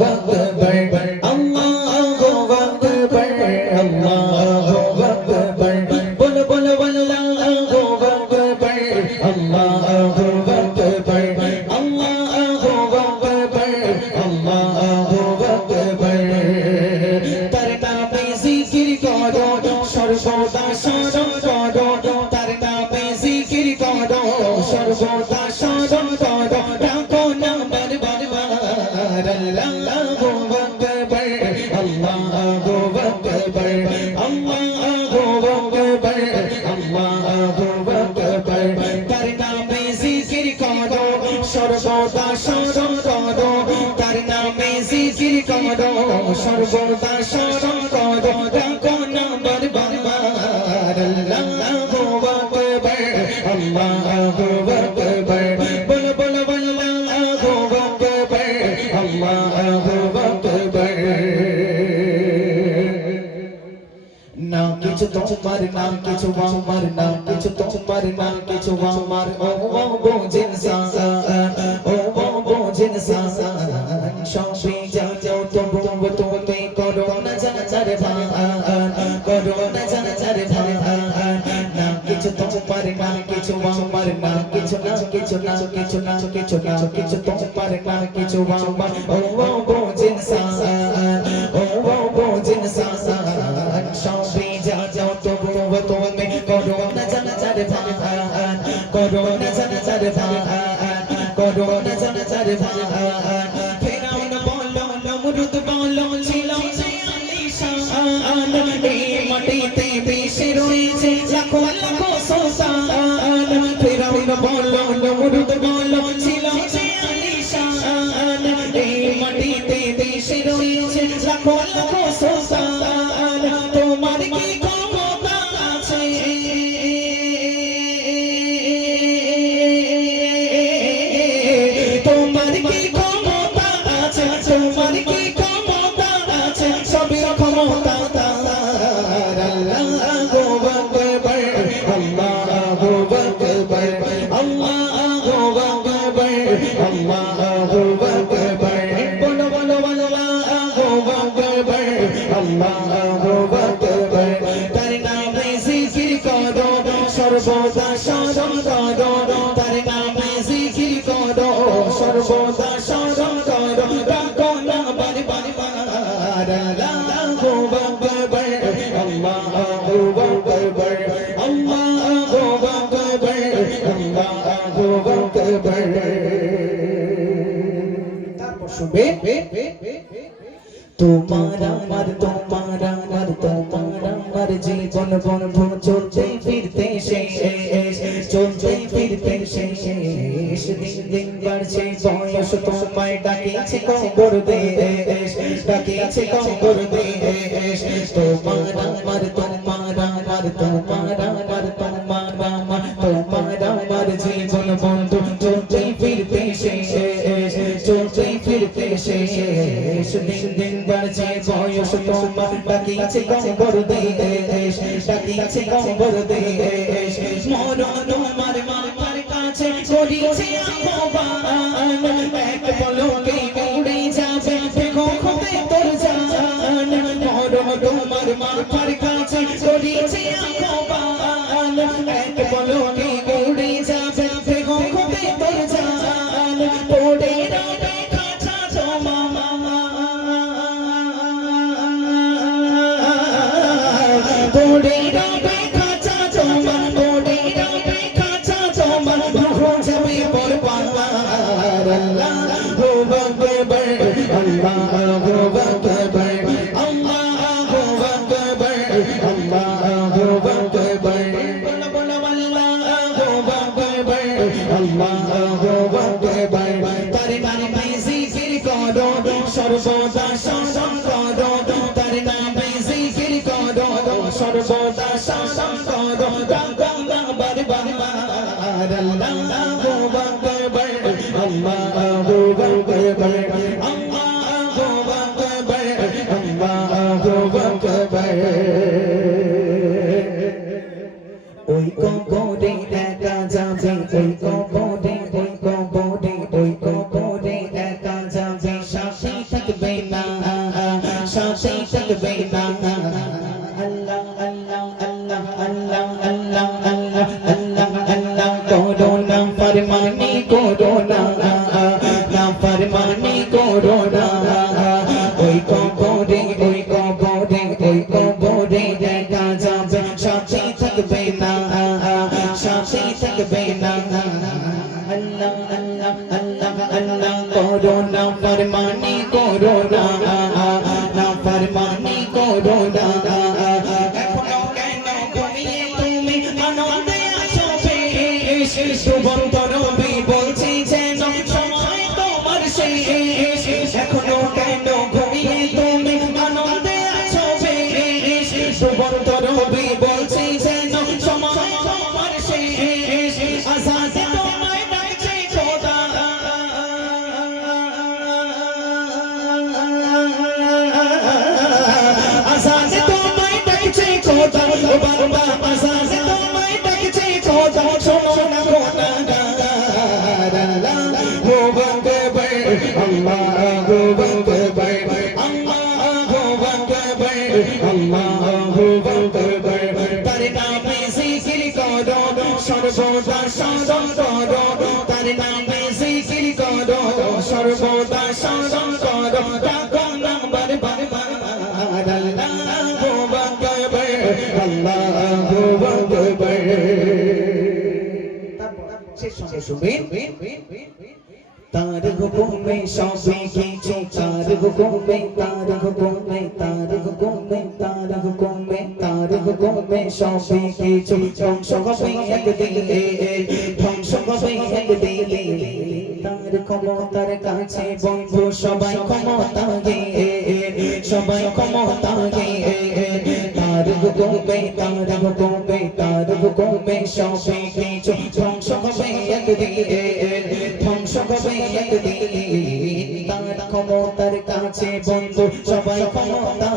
তার সর্বদা স্মরণ করো ডাকো নামের বারবার আল্লাহু আকবার আল্লাহু আকবার বল বল বল আল্লাহু আকবার কিছু তোমার না কিছু কিছু তোমার না কিছু ও ও বোঝেন করো না জানা চারে ভান না কিছু তোমার না, কিছু আমার না। কিছু না কিছু না কিছু না কিছু না, কিছু তোমার না, কিছু আমার ও ও বোঝেন সা ও ও তুমি Sana, Sana, Sana, Sana, Sana, Sana, Sana, Sana, Sana, Sana, Sana, Sana, Sana, Sana, সর্বদা করো তার নামে জিকির করো সর্বদা শুনবে? তোমার আমার তোমার আমার তোমার আমার জীবন বন্ধু চলতে ফিরতে শেষ, চলতে ফিরতে শেষ। দিন দিন বাড়ছে, বয়স তোমায় ডাকিছে কবর দেশ ডাকিছে কবর আমার তোমার আমার তোমার আমার, তোমার শেষ দিন বাড়ছে বয়স, তোমার ডাকিছে কম্বর কবর দেশ ডাকিছে কম্বর কবর দেশ। মরণ তোমার মাথার কাছে করিছে আহ্বান। এক পলকে উড়ে যাবে, দেখো খোদে তোর জান। মরণ তোমার মাথার কাছে ওই কবরে আল্লাহ আল্লাহ আল্লাহ আল্লাহ করো না ফরমানি শুনবেন তার হুকুমে সবই কিছু তার হুকুমে তার হুকুমে তার হুকুমে তার হুকুমে তার হুকুমে সবই কিছু ধ্বংস হবে একদিকে ধ্বংস হবে একদিকে তার ক্ষমতার কাছে বন্ধু হুকুম পে তার হুকুম পে তার হুকুম পে সবে কিছু ধ্বংস হবে একদিকে ধ্বংস হবে একদিকে তার ক্ষমতার কাছে বন্ধু সবাই ক্ষমতা